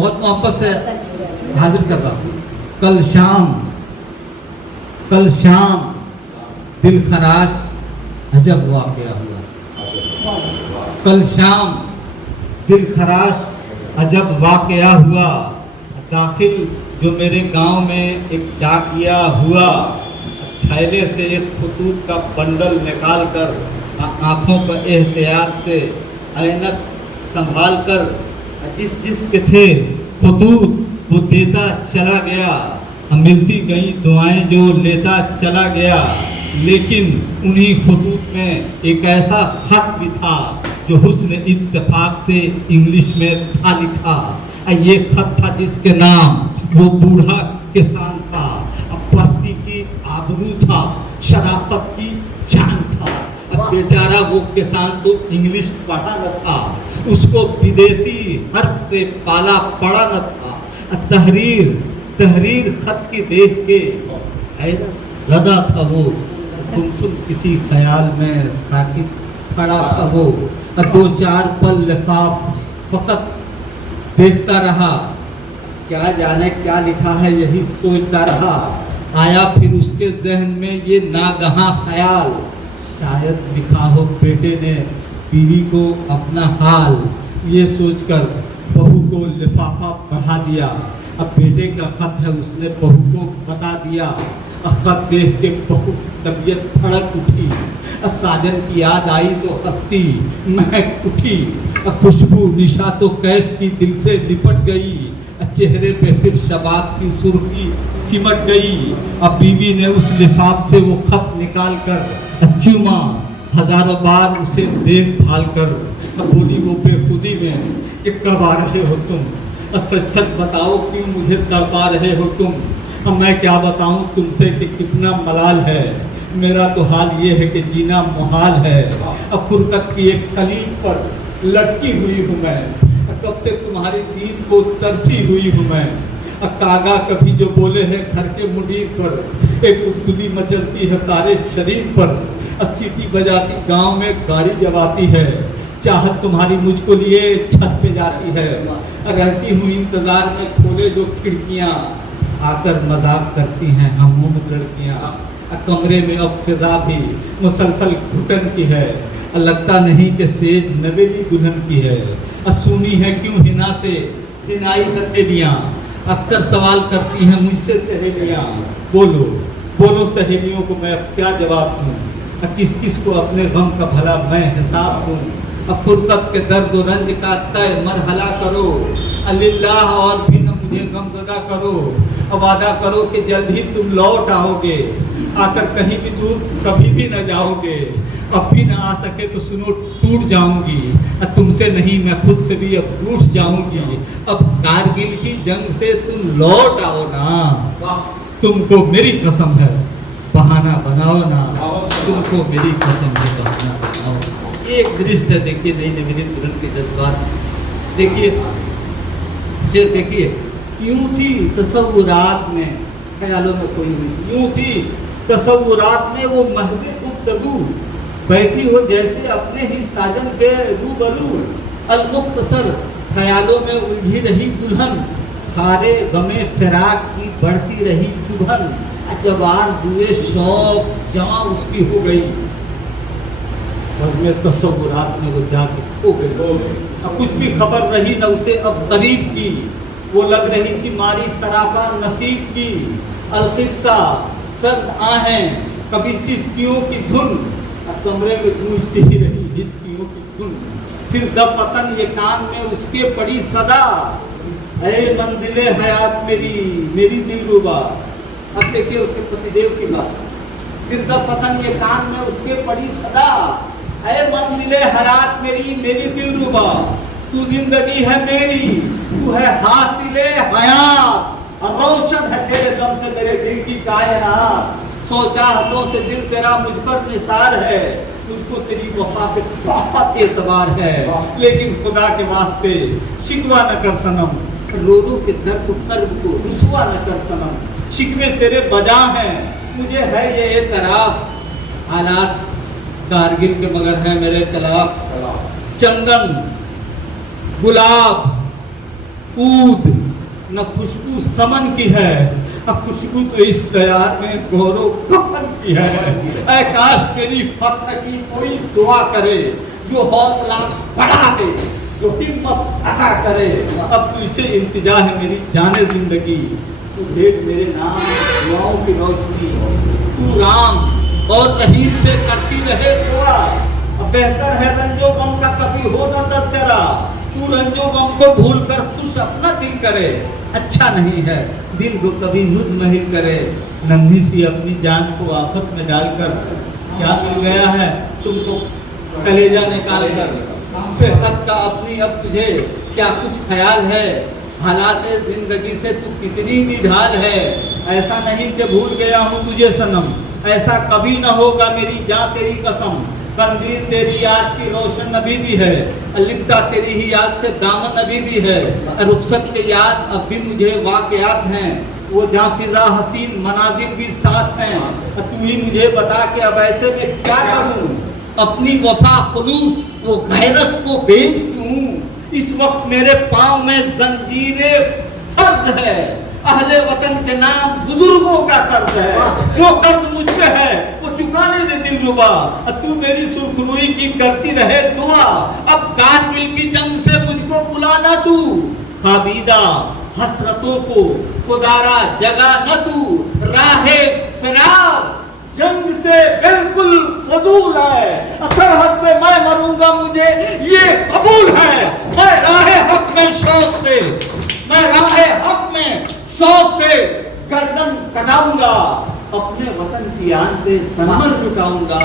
बहुत मोहब्बत से हाजिर कर रहा हूँ। कल शाम दिल खराश अजब वाक़या हुआ। कल शाम दिल खराश अजब वाक़या हुआ। दाखिल जो मेरे गांव में एक डाकिया हुआ, थैले से एक खतूत का बंडल निकाल कर आँखों पर एहतियात से ऐनक संभाल कर जिस के थे खतूत वो देता चला गया। मिलती गई दुआएं जो लेता चला गया। लेकिन उन्हीं खतूत में एक ऐसा खत भी था जो हुस्न इत्तेफाक से इंग्लिश में था लिखा। ये खत था जिसके नाम वो बूढ़ा किसान था। बस्ती की आबरू था, शराफत की जान था। बेचारा वो किसान तो इंग्लिश पढ़ा न था, उसको विदेशी हर्फ से पाला पड़ा न था। तहरीर खत की देख के लगा था वो गुमसुम किसी ख्याल में साकित खड़ा था वो। दो चार पल लिफाफ फकत देखता रहा, क्या जाने क्या लिखा है यही सोचता रहा। आया फिर उसके जहन में ये नागहां ख्याल, शायद लिखा हो बेटे ने बीवी को अपना हाल। ये सोचकर बहू को लिफाफा बढ़ा दिया। अब बेटे का खत है उसने बहू को बता दिया। खत देख के बहू तबीयत भड़क उठी। साजन की याद आई तो हंसती महक उठी। खुशबू निशा तो कैफ की दिल से लिपट गई। चेहरे पे फिर शबाब की सुर्खी सिमट गई। अब बीवी ने उस लिफाफ से वो खत निकाल कर चूमा, हजारों बार उसे देखभाल कर बोली वो बेखुदी में कि कब आ रहे हो तुम, सच सच बताओ क्यों मुझे तड़पा रहे हो तुम। अब मैं क्या बताऊं तुमसे कि कितना मलाल है। मेरा तो हाल ये है कि जीना मुहाल है। अब फुर्सत की एक सलीब पर लटकी हुई हूँ मैं, कब से तुम्हारी दीद को तरसी हुई हूँ मैं। कागा कभी जो बोले हैं घर के मुडीर पर, एक गुदगुदी मचलती है सारे शरीर पर। सीटी बजाती गांव में गाड़ी जब आती है, चाहत तुम्हारी मुझको लिए छत पे जाती है। रहती हूँ इंतजार में खोले जो खिड़कियाँ, आकर मजाक करती हैं हम लड़कियाँ। कमरे में अब फिजा भी मुसलसल घुटन की है। लगता नहीं कि सेज नवेली दुल्हन की है। सुनी है क्यों हिना से हिनाई हथेलियाँ, अक्सर सवाल करती हैं मुझसे सहेलियाँ। बोलो बोलो सहेलियों को मैं अब क्या जवाब दूँ, किस किस को अपने गम का भला मैं हिसाब दूँ। अब फुर्सत के दर्द व रंज का तय मरहला करो, अल्लाह और भी न मुझे गमज़दा करो। अब वादा करो कि जल्द ही तुम लौट आओगे, आकर कहीं भी दूर कभी भी न जाओगे। अब भी ना आ सके तो सुनो टूट जाऊंगी, तुमसे नहीं मैं खुद से भी अब रूठ जाऊंगी। अब कारगिल की जंग से तुम लौट आओ ना, तुमको मेरी कसम है बहाना बनाओ ना, तुमको मेरी कसम है बहाना बनाओ। ये एक दृश्य है, देखिए नई नवीनी दुल्हन के जज्बात देखिए। फिर देखिए यूं थी तसव्वुरात में, ख्यालों में कोई नहीं, यूं थी तसव्वुरात में वो महबूब गुफ्तगू, बैठी हो जैसे अपने ही साजन के रूबरू। अल-मुख्तसर ख्यालों में उलझी रही दुल्हन, खारे गमे फिराक की बढ़ती रही चुभन। जवार दुए शौक जमा उसकी हो गई, में तसव्वुरात में वो जाके खो गई। अब कुछ भी खबर रही न उसे अब करीब की, वो लग रही थी मारी सरापा नसीब की। अल-किस्सा सर्द आहें कभी सिस्कियों की धुन, कमरे में गूंजती ही रही हिचकियों की धुन। फिर दफअतन ये कान में उसके पड़ी सदा, ऐ मंजिले हयात मेरी मेरी दिलरुबा। अब देखिए उसके पतिदेव की बात। फिर दफअतन ये कान में उसके पड़ी सदा, ऐ मंजिले हयात मेरी मेरी दिलरुबा। तू जिंदगी है मेरी, तू है हासिले हयात, और रोशन है तेरे दम से मेरे दिल की कायनात। सौ चाहतों से दिल तेरा मुझ पर निसार है, मुझको तेरी वफा पे बहुत एतबार है। लेकिन खुदा के वास्ते शिकवा न कर सनम, रो रो के दर्द कर्ब को रुसवा न कर सनम। शिकवे तेरे बजा हैं, मुझे है ये एतराफ, हालात कारगिल के मगर है मेरे खिलाफ। चंदन गुलाब ऊद, न खुशबू समन की है, खुशबू तो इस दयार में गौरव कफन की है। ऐ काश तेरी फतह की कोई दुआ करे, जो हौसला बढ़ा दे, जो हिम्मत अता करे। अब तुझसे इल्तिजा है मेरी जाने जिंदगी, तू देख मेरे नाम दुआओं की रोशनी, तू राम और रहीम से करती रहे दुआ। अब बेहतर है रंजो गम का कभी हो न तज़किरा, तू रंजो गम को भूल कर खुश अपना दिल करे। अच्छा नहीं है दिल को कभी मुज़महिल करे, नन्ही सी अपनी जान को आफत में डालकर। क्या मिल गया है तुमको कलेजा निकाल कर, सेहत का अपनी अब तुझे क्या कुछ ख्याल है। हालात जिंदगी से तू कितनी निढाल है, ऐसा नहीं कि भूल गया हूँ तुझे सनम, ऐसा कभी न होगा मेरी जान तेरी कसम। कंदील तेरी याद की रोशन अभी भी है, लिपटा तेरी ही याद से दामन अभी भी है। रुखसत के याद अब भी मुझे वाकयात हैं, वो जाफिजा हसीन मनाजिर भी साथ हैं। तू ही मुझे बता के अब ऐसे में क्या करूं, अपनी वफा खुलूस वो गैरत को बेच दूं। इस वक्त मेरे पांव में जंजीरे फर्ज है, अहले वतन के नाम बुजुर्गों का कर्ज है। जो कर्ज मुझसे है वो चुकाने दे दिलरुबा, तू मेरी सुरखरुई की करती रहे दुआ। अब कातिल की जंग से मुझको बुलाना तू, खाबीदा हसरतों को खुदारा जगा न तू। राहे फिरार जंग से बिल्कुल फजूल है, सरहद पे मैं मरूंगा मुझे ये कबूल है। मैं राहे हक में शौक से, मैं राहे हक में शौक से गर्दन कटाऊंगा, अपने वतन की आन पे तनमन लुटाऊंगा,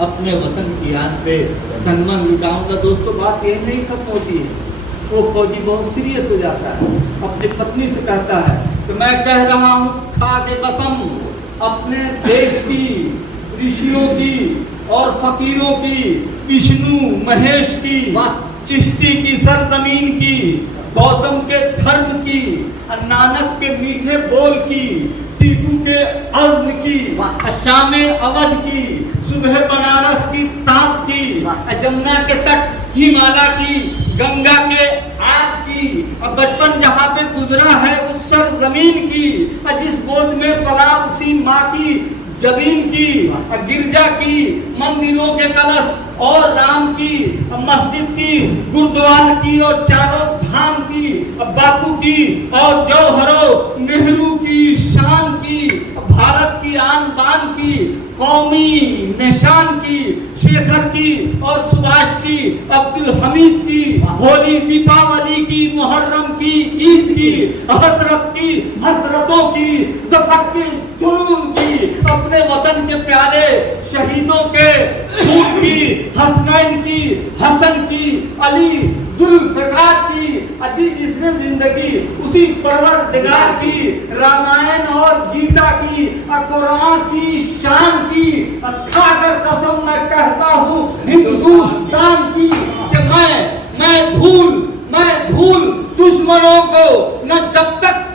अपने वतन की आन पे तनमन लुटाऊंगा। दोस्तों बात यही नहीं खत्म होती है, वो फौजी बहुत सीरियस हो जाता है, अपनी पत्नी से कहता है कि मैं कह रहा हूँ खा के कसम, अपने देश की, ऋषियों की और फकीरों की, विष्णु महेश की, चिश्ती की सरजमीन की, गौतम के धर्म की, नानक के मीठे बोल की, टीपू के अज़्म की, शामे अवध की, सुबह बनारस की ताक की, जमुना के तट हिमालय की, गंगा के आग की, बचपन जहाँ पे गुजरा है उस सरजमीन की, जिस गोद में पला उसी माँ की जमीन की, गिरजा की, मंदिरों के कलश और राम की, मस्जिद की, गुरुद्वार की और चारों धाम की, बापू की और जौहरों नेहरू की शान की, भारत की आन बान की, कौमी निशान की, शेखर की और सुभाष की, अब्दुल हमीद की, होली दीपावली की, मुहर्रम की, ईद की, हजरत की, हसरतों की, जफर की, जुनून की, अपने वतन के प्यारे शहीदों के खून की, हसनैन की, हसन की, अली जुल्फकार की, जिसने जिंदगी उसी परवरदिगार की, रामायण और गीता की, कुरान की शान की, खाकर कसम मैं कहता हूँ हिंदुस्तान की, कि मैं धूल दुश्मनों को न जब तक